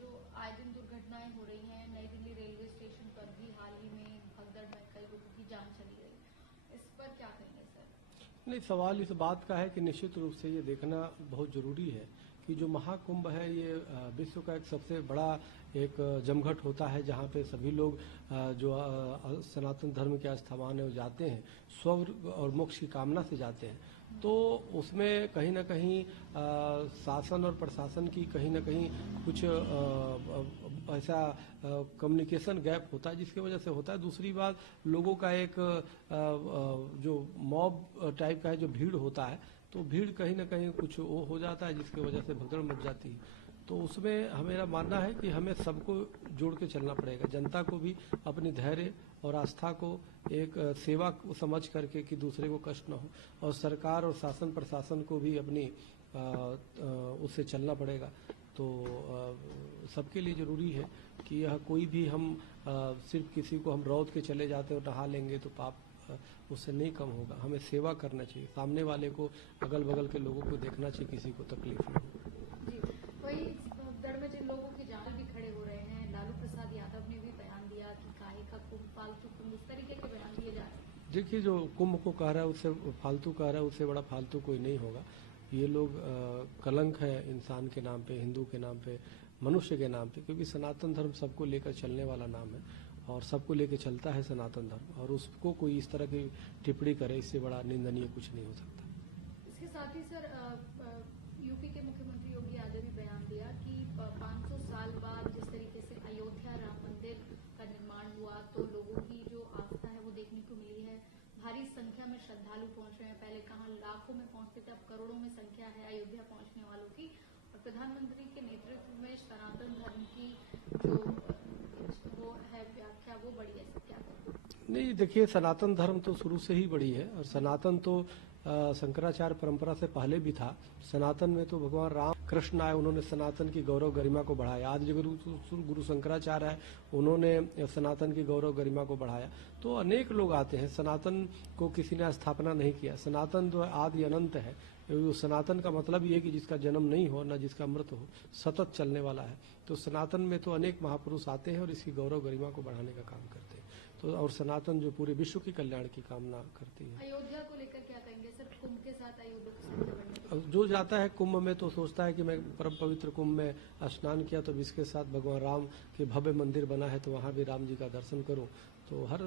जो आए दिन दुर्घटनाएं हो रही हैं, नई दिल्ली रेलवे स्टेशन पर भी हाल ही में भगदड़ में कई लोगों की जान चली गई, इस पर क्या कहेंगे सर? नहीं, सवाल इस बात का है कि निश्चित रूप से ये देखना बहुत जरूरी है कि जो महाकुंभ है ये विश्व का एक सबसे बड़ा एक जमघट होता है, जहाँ पे सभी लोग जो सनातन धर्म के आस्थावान है वो जाते हैं, स्वर्ग और मोक्ष की कामना से जाते हैं। तो उसमें कहीं ना कहीं शासन और प्रशासन की कहीं ना कहीं कुछ ऐसा कम्युनिकेशन गैप होता है जिसकी वजह से होता है। दूसरी बात, लोगों का एक जो मॉब टाइप का है, जो भीड़ होता है, तो भीड़ कहीं ना कहीं कुछ वो हो जाता है जिसकी वजह से भगदड़ मच जाती है। तो उसमें मेरा मानना है कि हमें सबको जोड़ के चलना पड़ेगा, जनता को भी अपनी धैर्य और आस्था को एक सेवा समझ करके कि दूसरे को कष्ट न हो, और सरकार और शासन प्रशासन को भी अपनी उससे चलना पड़ेगा। तो सबके लिए जरूरी है कि यह कोई भी हम सिर्फ किसी को हम रौद के चले जाते और नहा लेंगे तो पाप उससे नहीं कम होगा। हमें सेवा करना चाहिए, सामने वाले को, अगल बगल के लोगों को देखना चाहिए, किसी को तकलीफ नहीं हो। जी, वही भगदड़ में जिन लोगों की जान भी खड़े हो रहे हैं, लालू प्रसाद यादव ने भी बयान दिया कि काहे का कुंभ, फालतू कुंभ, इस तरीके के बयान दिए जा रहे हैं। देखिए, जो कुंभ को कह रहा है उससे फालतू कह रहा है, उससे बड़ा फालतू कोई नहीं होगा। ये लोग कलंक है इंसान के नाम पे, हिंदू के नाम पे, मनुष्य के नाम पे, क्योंकि सनातन धर्म सबको लेकर चलने वाला नाम है और सबको लेकर चलता है सनातन धर्म, और उसको कोई इस तरह की टिप्पणी करे, इससे बड़ा निंदनीय कुछ नहीं हो सकता। इसके साथ ही सर, यूपी के मुख्यमंत्री योगी आदित्यनाथ ने बयान दिया कि 500 साल बाद जिस तरीके से अयोध्या राम मंदिर का निर्माण हुआ, तो लोगों की जो आस्था है वो देखने को मिली है। भारी संख्या में श्रद्धालु पहुंच रहे हैं, पहले कहाँ लाखों में पहुंचते थे, अब करोड़ों में संख्या है अयोध्या पहुंचने वालों की, और प्रधानमंत्री के नेतृत्व में सनातन धर्म की जो वो है व्याख्या वो बड़ी है, क्या करें? नहीं, देखिए, सनातन धर्म तो शुरू से ही बड़ी है, और सनातन तो शंकराचार्य परंपरा से पहले भी था। सनातन में तो भगवान राम कृष्ण आए, उन्होंने सनातन की गौरव गरिमा को बढ़ाया। आज जो गुरु शंकराचार्य है, उन्होंने सनातन की गौरव गरिमा को बढ़ाया। तो अनेक लोग आते हैं, सनातन को किसी ने स्थापना नहीं किया। सनातन जो आदि अनंत है, सनातन का मतलब ये है कि जिसका जन्म नहीं हो, न जिसका मृत हो, सतत चलने वाला है। तो सनातन में तो अनेक महापुरुष आते हैं और इसकी गौरव गरिमा को बढ़ाने का काम करते हैं। तो और सनातन जो पूरे विश्व की कल्याण की कामना करती है। अयोध्या को लेकर क्या कहेंगे सर? कुंभ के साथ अयोध्या को साझा करने जो जाता है कुंभ में तो सोचता है कि मैं परम पवित्र कुंभ में स्नान किया तो इसके साथ भगवान राम के भव्य मंदिर बना है, तो वहाँ भी राम जी का दर्शन करूं। तो हर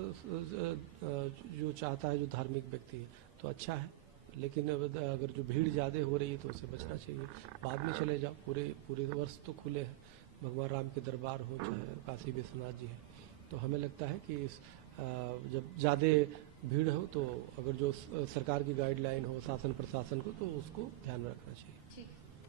जो चाहता है, जो धार्मिक व्यक्ति है, तो अच्छा है। लेकिन अगर जो भीड़ ज्यादा हो रही है तो उससे बचना चाहिए। बाद में चले जाओ, पूरे वर्ष तो खुले हैं, भगवान राम के दरबार हो चाहे काशी विश्वनाथ जी है। तो हमें लगता है कि जब ज्यादा भीड़ हो तो अगर जो सरकार की गाइडलाइन हो शासन प्रशासन को, तो उसको ध्यान में रखना चाहिए। ठीक।